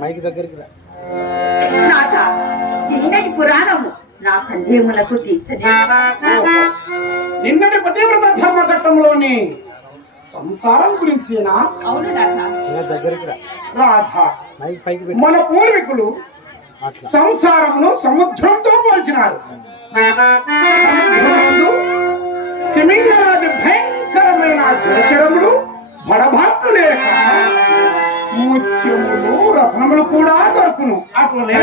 మైకి దగ్గరికి రా. నిన్నటి పురాణము నా సందేహములకు నిన్నటి పతివ్రత ధర్మ ఘట్టంలోని సంసారం గురించేనా? అవును దగ్గరికి రా. రాధా, మైకి పైకి మన పూర్వీకులు సంసారమును సముద్రంతో పోల్చినారు. తిమింగలాది భయంకరమైన జలచరములు బడబాట్లు లేక ముత్యములు రత్నములు కూడా దొరుకును. అట్లనే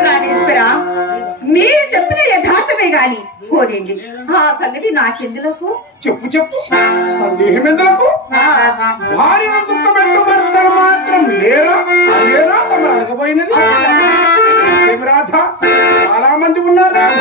ప్రాణేశ్వర, మీరు చెప్పిన యథార్థమే గాని కోనండి, ఆ సంగతి నాకెందులకు? చెప్పు చెప్పు, సందేహం ఎందుకు? భార్య గుర్తుపెట్టు భర్తలు మాత్రం లేరా? అదేనా తమరు అడగబోయినది? ఏమి రాధ, చాలా మంది ఉన్నారు రాధ.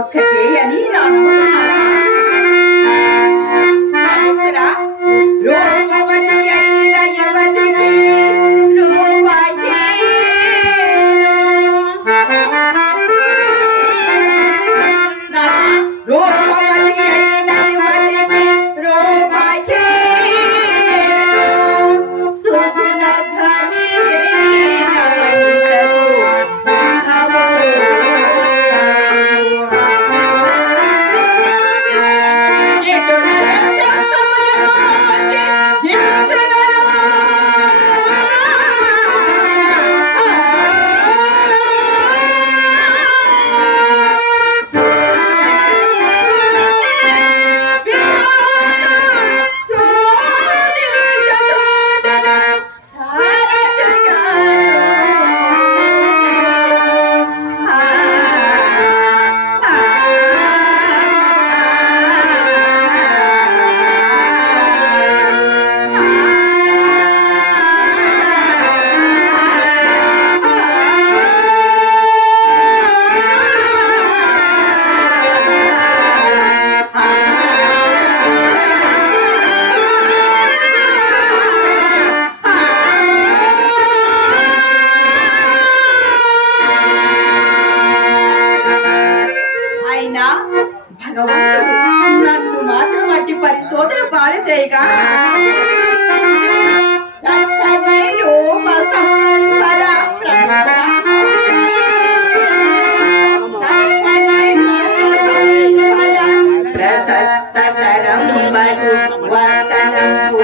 ఒక్కటే అని నా నమ్మకం. రూపవతి అయిన యువతికి రూపాయేను. రూపవతి అయిన యువతికి రూపాయేను. సుగుణ ధని అయిన వనితకు సుఖము. భగవంతుడు నన్ను మాత్రం అట్టి పరిశోధన పాలు చేయగా చక్కని రూప సంపద ప్రశస్తతరం వతనం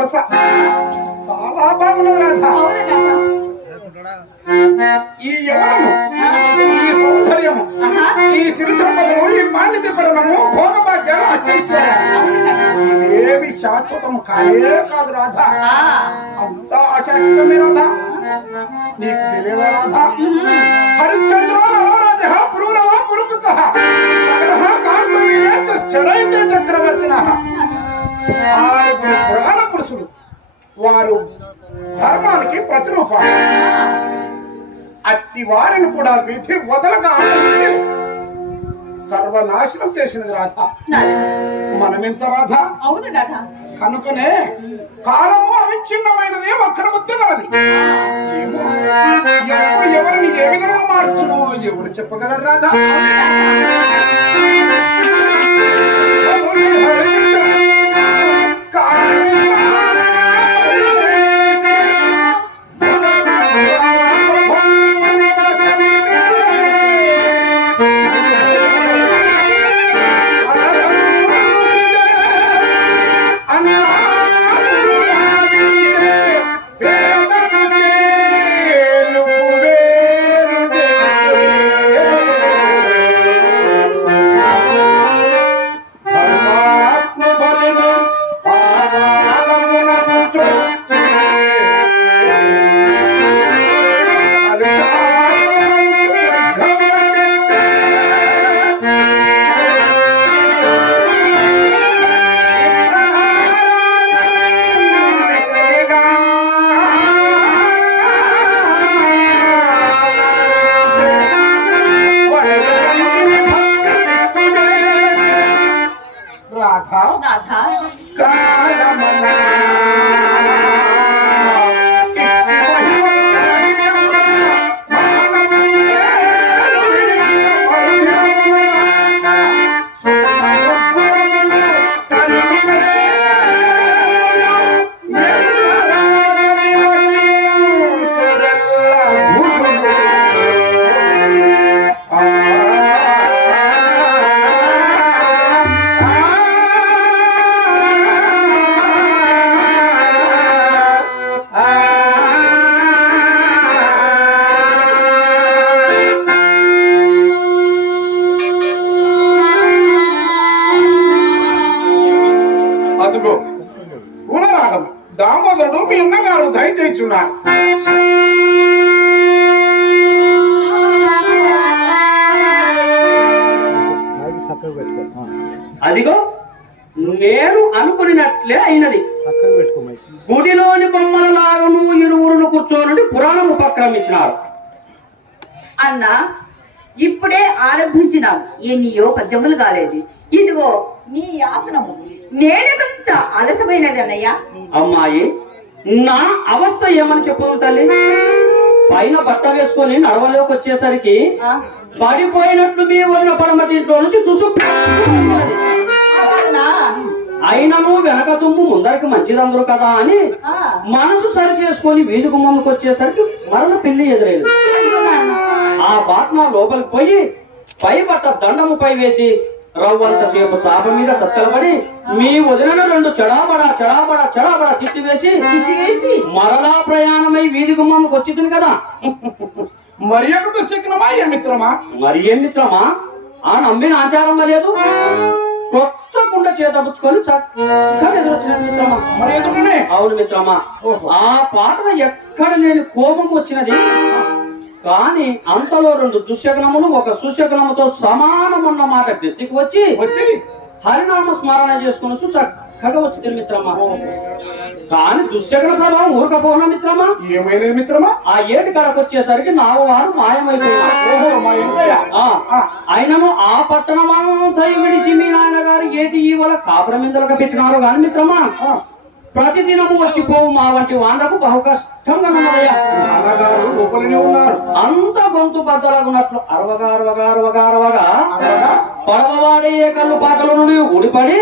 వరస చాలా బాగున్నది రాధ. అవును నాథ. ఈ యవనము, ఈ సౌందర్యము, ఆహా. ఈ సిరి సంపదలు, ఈ పాండిత్య పరణము, భోగభాగ్యాలు, అష్టైశ్వర్యాలు అవును నాథ. ఏవి శాశ్వతం కానే కాదు రాధ. ఆ. అంతా అశాశ్వతమే రాధ. నీకు తెలియదా రాధ? హరిశ్చంద్రో నరరాజ పురూరవ పురుకుతః సగరః కార్తవీర్య చరైతే చక్రవర్తినః. ఆరుగురు పురాణ పురుషులు, వారు ధర్మానికి ప్రతిరూపాలు. అట్టి వారిని కూడా విధి వదలక ఆలోచించి సర్వనాశనం చేసినది రాధ. నాథ. మనమెంత రాధ? అవును నాథ. కనుకనే కాలము అవిచ్ఛిన్నమైనది, ఒక్కడ బుద్ధి కలది. ఏమో ఎప్పుడు ఎవరిని ఏ విధంగా మార్చునో ఎవరు చెప్పగలరు రాధ? నాథ. కాలమనా అదుగో గుణరాగం దామోదరుడు మీ అన్నగారు దయచేస్తున్నారు. మైక్ చక్కగా పెట్టుకో. అదిగో నేను అనుకున్నట్లే అయినది. చక్కగా పెట్టుకో మైక్. గుడిలోని బొమ్మల లాగను ఇరువురును కూర్చోనుండి పురాణం ఉపక్రమించినారు. అన్నా, ఇప్పుడే ఆరంభించినాం, ఎన్నియో పద్యములు కాలేదు. ఇదిగో నీ ఆసనము. నేనెంత అలసమైనది అన్నయ్య. అమ్మాయి, నా అవస్థ ఏమని చెప్పు తల్లి. పైన బట్ట వేసుకొని నడవలోకి వచ్చేసరికి ఆ? పడిపోయినట్లు మీ వదిన పడమటి ఇంట్లో నుంచి తుసుకు. అవునా? అయినను వెనక తుమ్ము ముందరికి మంచిదందరు కదా అని ఆ. మనసు సరి చేసుకొని వీధి గుమ్మకు వచ్చేసరికి మరణ పెళ్లి ఎదురైంది. ఆ బాట్న లోపలికి పోయి పై బట్ట దండముపై వేసి రవ్వంత సేపు చాప మీద చచ్చలబడి మీ వదిలిన రెండు చెడాబడా చెడాబడా చెడాబడా తిట్టి వేసి మరలా ప్రయాణమై వీధి గుమ్మకు వచ్చి తిని కదా. మరి ఒక దుశ్శకునమా ఏ మిత్రమా? మరి ఏం మిత్రమా, ఆ నమ్మిన ఆచారంగా లేదు. కొత్త కుండ చేతపుచ్చుకొని చక్కగా ఎదురొచ్చిన మిత్రమా. మరి ఎదురునే అవును మిత్రమా, ఆ పాటన ఎక్కడ నేను కోపం వచ్చినది కానీ అంతలో రెండు దుశ్శకునములు ఒక సుశకునముతో సమానమున్న మాట గెత్తికి వచ్చి వచ్చి హరినామ స్మరణ చేసుకుని చక్కగా వచ్చి మిత్రమా. కానీ దుశ్శకున ప్రభావం ఊరకపోనా మిత్రమా. ఏమైనది మిత్రమా? ఆ ఏటి కడకు వచ్చేసరికి నావవారు మాయమైపోయినారు. ఓహో, మా ఎంకయ్య. ఆయనను ఆ పట్టణమంతా విడిచి మీ నాన్నగారు ఏటి ఈవల కాపురమిందలుగా పెట్టినారు గాని మిత్రమా, ప్రతిదినము వచ్చిపోవు మా వంటి వానరకు బహు కష్టంగా ఉన్నదయ్యా. అన్నగారు లోపలనే ఉన్నారు. అంత గొంతు బద్దలగున్నట్లు అరవగా పడవవాడే కళ్ళు పాటల నుండి ఊడిపడి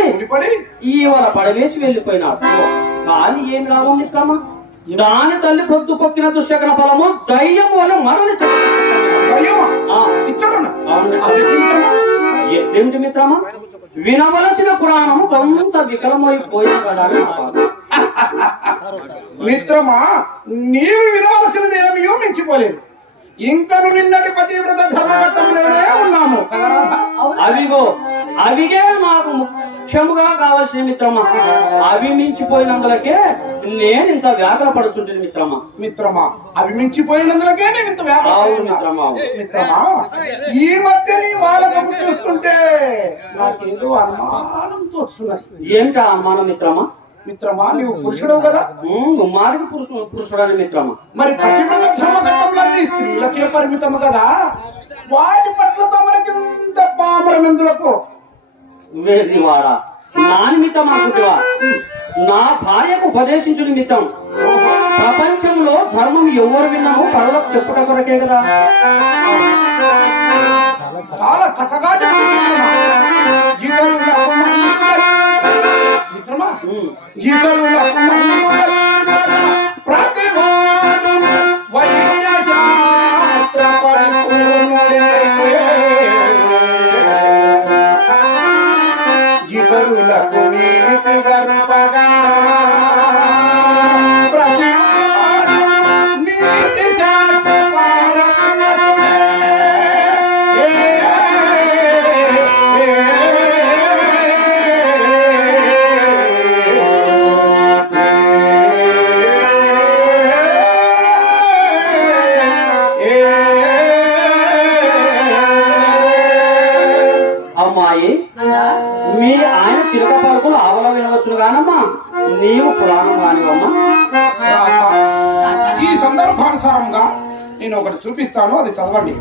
ఈవల పడవేసి వెళ్ళిపోయినాడు. కానీ ఏం లాభం మిత్రమా, దాని తల్లి పొద్దు పొక్కిన దుశ్శకున ఫలము దయ్యం వల్ల మరణించ. ఎట్లేమిటి మిత్రమా, వినవలసిన పురాణము కొంత వికలమైపోయిన కదా. మిత్రమా, నీవు వినవలసినది ఏమీ మించిపోలేదు. ఇంకను నిన్నటి పతివ్రత ధర్మఘట్టంలోనే ఉన్నాము కదా రాధా? అవిగో అవిగే నాకు ముఖ్యముగా కావాల్సిన మిత్రమా. అవి మించిపోయినందులకే నేను ఇంత వ్యాకుల పడుతుంటుంది మిత్రమా. మిత్రమా, అవి మించిపోయినందులకే నేను ఇంత అవును మిత్రమా. మిత్రమా, ఈ మధ్య నీ వాళ్ళను చూస్తుంటే నాకేదో అనుమానంతో వస్తున్నది. ఏంటా అనుమానం మిత్రమా? మిత్రమా, నీవు పురుషుడవు కదా? మారికి పురుషుడని మిత్రమా. మరి పతివ్రత ధర్మఘట్టంలన్నీ స్త్రీలకే పరిమితము కదా, వాటి పట్ల తమరికింత పామరమెందులకు? వేదివాడా నా నిమిత్తం అనుకుంటువా? నా భార్యకు ఉపదేశించు నిమిత్తం. ప్రపంచంలో ధర్మం ఎవరు విన్నామో పరులకు చెప్పుట కొరకే కదా. చాలా చక్కగా మిత్రమా, ప్రతివాడు వైద్య శాస్త్ర పరిపూర్ణుడే. ఇతరులకు నీతి గర్వగా ప్రతివాడు నీతి శాస్త్ర పారంగతుడే. అమ్మాయి, మీ ఆయన చిలక పలుకులు ఆవల వినవచ్చును గానమ్మా, నీవు పురాణం కానివమ్మా. ఈ సందర్భానుసారంగా నేను ఒకటి చూపిస్తాను, అది చదవండి.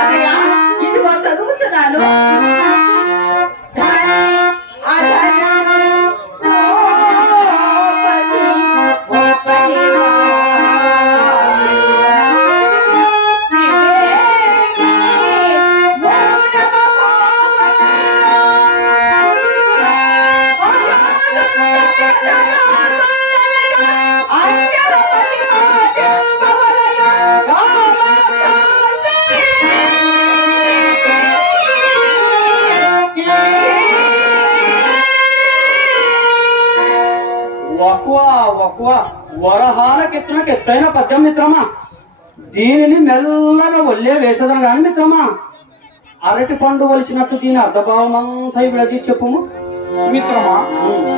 అదయ్యా, ఇదిగో చదువుతున్నాను. వరహాలకెత్తునకు ఎత్తైన పద్యం మిత్రమా. దీనిని మెల్లగా వల్లే వేసదను కానీ మిత్రమా, అరటి పండు వలిచినట్టు దీని అర్థభావమంతా విడది చెప్పుము మిత్రమా.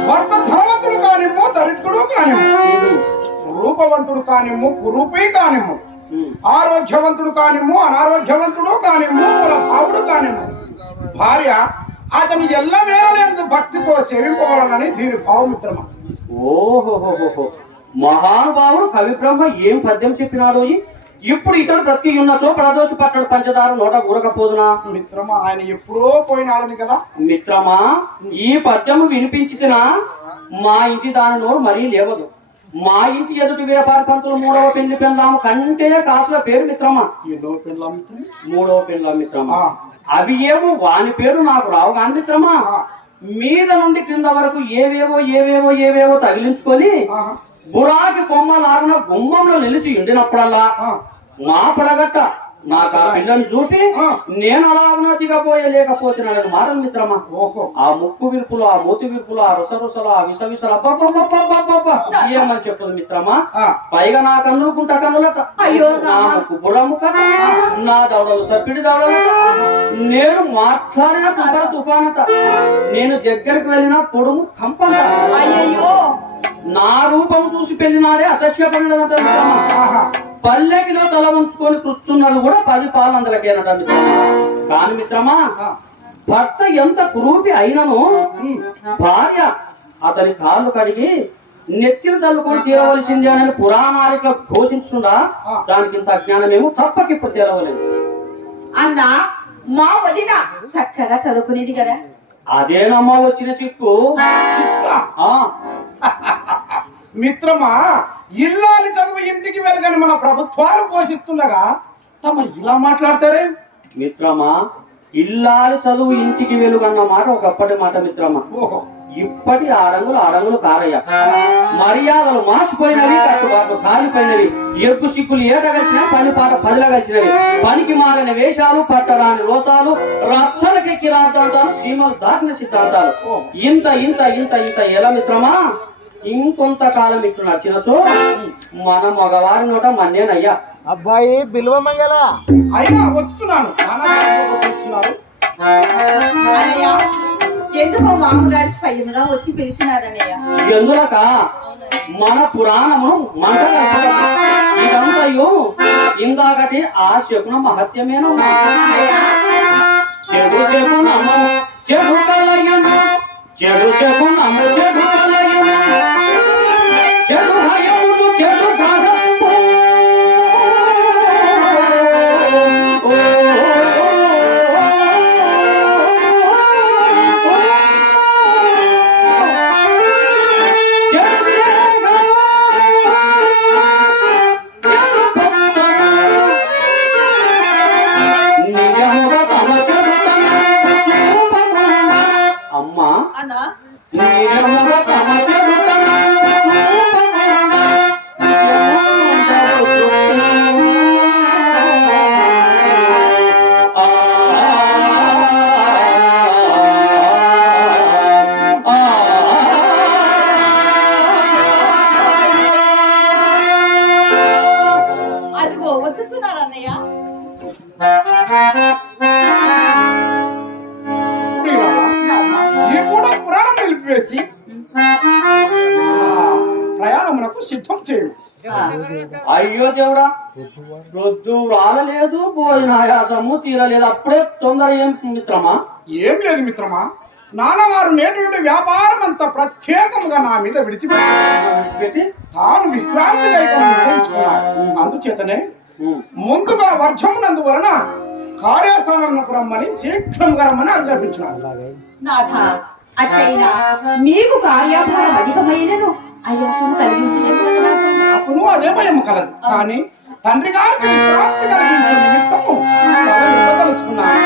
భర్త ధనవంతుడు కానిమ్ము, దరిద్రుడు కానిమ్ము, రూపవంతుడు కానిమ్ము, కురూపి కానిమ్ము, ఆరోగ్యవంతుడు కానిమ్ము, అనారోగ్యవంతుడు కానిమ్ము, భావుడు కానిమ్ము, భార్య అతని ఎల్ల వేళలందు భక్తితో సేవింపవలనని దీని భావం మిత్రమా. ఓహోహోహో, మహానుభావుడు కవి బ్రహ్మ ఏం పద్యం చెప్పినాడు. ఇప్పుడు ఇతడు బ్రతికి ఉన్నచో పడదోచి పట్టడు పంచదార నోట కూరకపోదునా మిత్రమా. ఆయన ఎప్పుడో పోయినాడని కదా మిత్రమా. ఈ పద్యము వినిపించితినా మా ఇంటి దాని నోరు మరీ లేవదు. మా ఇంటి ఎదుటి వ్యాపార పంతులు 3వ పెళ్లి పెండ్లాము కంటే కాసుల పేరు మిత్రమా. ఎన్నో పెండ్లాం మిత్రమా? 3వ పెండ్లాం మిత్రమా. అవి ఏవో వాని పేరు నాకు రావు కాని మిత్రమా. మీద నుండి క్రింద వరకు ఏవేవో తగిలించుకొని బురాకి కొమ్మ లాగిన గుమ్మంలో నిలిచి ఉండినప్పుడల్లా మా పడగట్ట నాకు ఆ పిల్లని చూపి నేను అలాగనా దిగపోయే లేకపోతున్నాడని మాటలు మిత్రమా. ఆ ముక్కు విరుపులు, ఆ మూతి విరుపులు, ఆ రుసరుసలు, ఆ విసవిసలు ఏమని చెప్పదు మిత్రమా. పైగా నా కన్నులుకుంటా కన్నులట, అయ్యో నా ముక్కు బుడముక, నా దవడలు సప్పిడి దవడలట, నేను మాట్లాడిన తుంపర తుఫానట, నేను దగ్గరికి వెళ్ళిన పొడుము కంపంట, అయ్యో నా రూపం చూసి పెళ్లినాడే అసహ్యపడినదంట మిత్రమా. పల్లెకిలో తల ఉంచుకొని కూర్చున్నది కూడా 10 పాలందలకేనట మిత్రమా. కాని మిత్రమా, భర్త ఎంత కురూపి అయినను భార్య అతని కాళ్ళు కడిగి నెత్తిని తల్లుకొని తీరవలసిందే అని పురాణాలిక ఘోషించుండా దానికి ఇంత అజ్ఞానమేమో తప్పకిప్పుడు తీరవలేదు. అన్నా, మా వదిన చక్కగా చదువుకునేది కదా. అదేనమ్మా వచ్చిన చిక్కు. మిత్రమా, ఇల్లాలి చదువు ఇంటికి వెళ్ళగని మన ప్రభుత్వాలు పోషిస్తుండగా తమరు ఇలా మాట్లాడతారే మిత్రమా. ఇల్లాలి చదువు ఇంటికి వెలుగన్న మాట ఒకప్పటి మాట మిత్రమా. ఇప్పటి ఆడంగులు కారయ్య. మర్యాదలు మాసిపోయినవి, కట్టుబాట్లు కాలిపోయినవి, ఎగ్గు సిక్కులు ఏటగచ్చినా పని పాట పదిలగచ్చినవి, పనికి మారిన వేషాలు, పట్టరాని రోసాలు, రచ్చలకి కిరాంతాలు, సీమలు దాటిన సిద్ధాంతాలు. ఇంత ఇంత ఇంత ఇంత ఎలా మిత్రమా? ఇంకొంతకాలం ఇట్లు నచ్చినచో మన మగవారి నోట మన్నేనయ్యా. అబ్బాయి బిల్వ మంగళ అయినా వస్తున్నాను. వస్తున్నారు. అన్నయ్య ఎందుకో మామగారి స్వయంగా వచ్చి పిలిచినారన్నయ్య. ఎందులక మన పురాణము మంట ఇదంతయు ఇందాకటి ఆ శకున మహత్యమేను. చెడు చెకునము చెడు కలయును, చెడు చెకునము చెడు కలయును, చెడు భయమును చెడు బాధము. ఈ కూడా పురాణం నిలిపివేసి ప్రయాణమునకు సిద్ధం చేయు. అయ్యో దేవుడా, రొద్దు రాలలేదు, భోజనాయాసము తీరలేదు, అప్పుడే తొందర ఏం మిత్రమా? ఏం లేదు మిత్రమా, నాన్నగారు నేటి నుండి వ్యాపారం అంతా ప్రత్యేకంగా నా మీద విడిచిపెట్టి తాను విశ్రాంతి నిశ్చయించుకున్నాడు. అందుచేతనే ముందుగా వర్షమునందువలన కార్యస్థానంకు రమ్మని శీఘ్రంగా రమ్మని ఆజ్ఞాపించినాడు. నాథ, అట్లయినా మీకు కార్యాభారం అధికమైనను అయ్యాసం అప్పుడు అదే భయం కలదు. కానీ తండ్రి గారికి విశ్రాంతి కలిగించే నిమిత్తము తలుచుకున్నాను.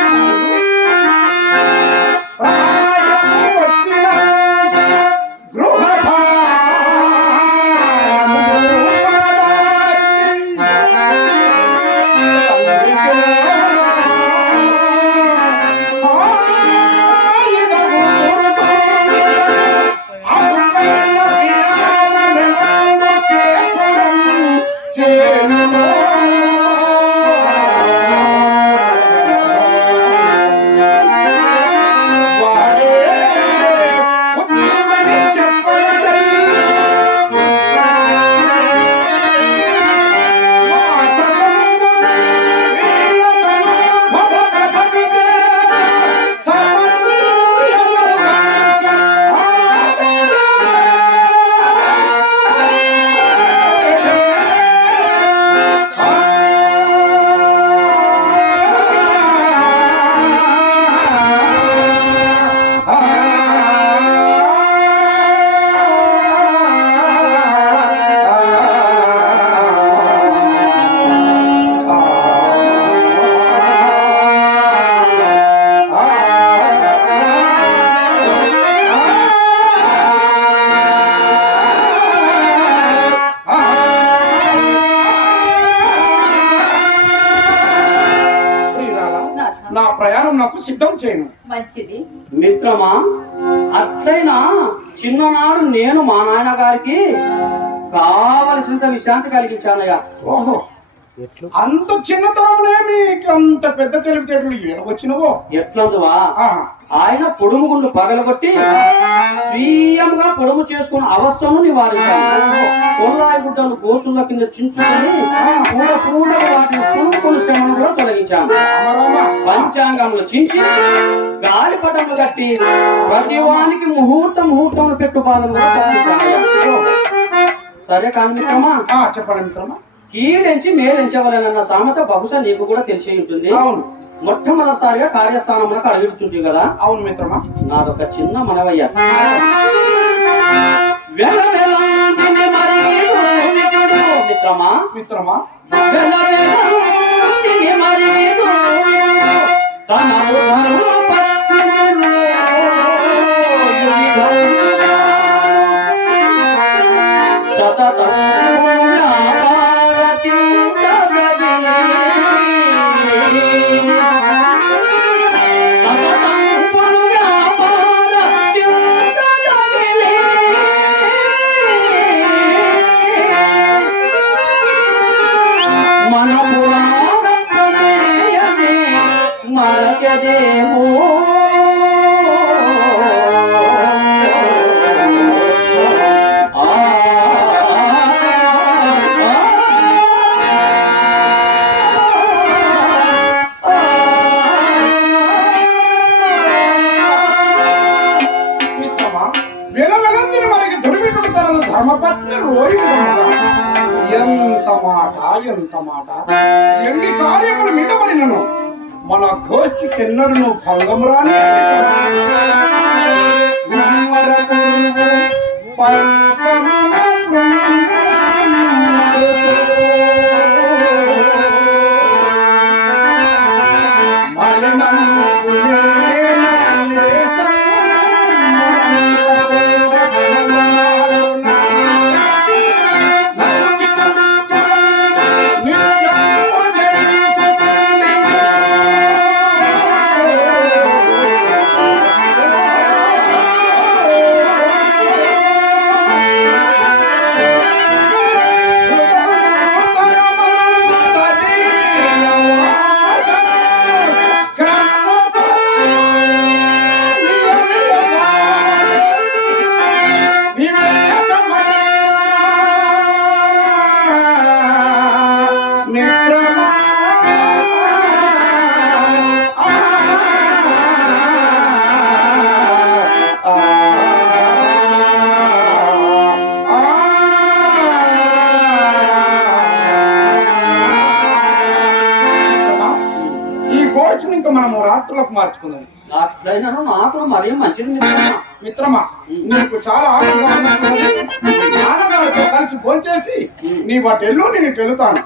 నా ప్రయాణం నాకు సిద్ధం చేయను. మంచిది మిత్రమా, అట్లయినా చిన్ననాడు నేను మా నాయన గారికి కావలసినంత విశ్రాంతి కలిగించానయ్యా. ఓహో, అంత చిన్నతనంలో మీకు అంత పెద్ద తెలివితేటలు వచ్చినవో? ఎట్లందువా, ఆయన పొడుము గుండు పగలగొట్టి స్వీయంగా పొడుము చేసుకున్న అవస్థను నివారించాను. కొల్లాయి గుడ్డలు గోసుల కింద చించుకొని పూడ వాటిని కొనుక్కొని శ్రమను కూడా తొలగించాను. పంచాంగములు చించి గాలిపటములు కట్టి ప్రతివానికి ముహూర్తములు పెట్టుబాలను కూడా తొలగించాను. సరే కాని మిత్రమా, చెప్పండి మిత్రమా. కీడెంచి మేలెంచవలనన్న సామెత బహుశా నీకు కూడా తెలిసి ఉంటుంది. అవును, మొట్టమొదటిసారిగా కార్యస్థానములకు అడుగుతుంది కదా. అవును మిత్రమా. నాదొక చిన్న మనవయ్య. మిత్రమా మిత్రమా తన తీరదేమో వెలవెలందిని మనకి దుర్విటుడు తనదు ధర్మపత్ని రోయి ఎంత మాట ఎంత మాట ఎన్ని కార్యముల మీద పడినను మన గోష్ఠికెన్నడూ భంగము రాని ఇంకా మనము రాత్రులకు మార్చుకుందాం. అట్లయినా నాకు మరీ మంచిది మిత్రమా, నీకు చాలా ఆనందంగా ఉన్నట్టున్నది. నాన్నగారితో కలిసి భోంచేసి నీ వాటెల్లో నేను వెళుతాను.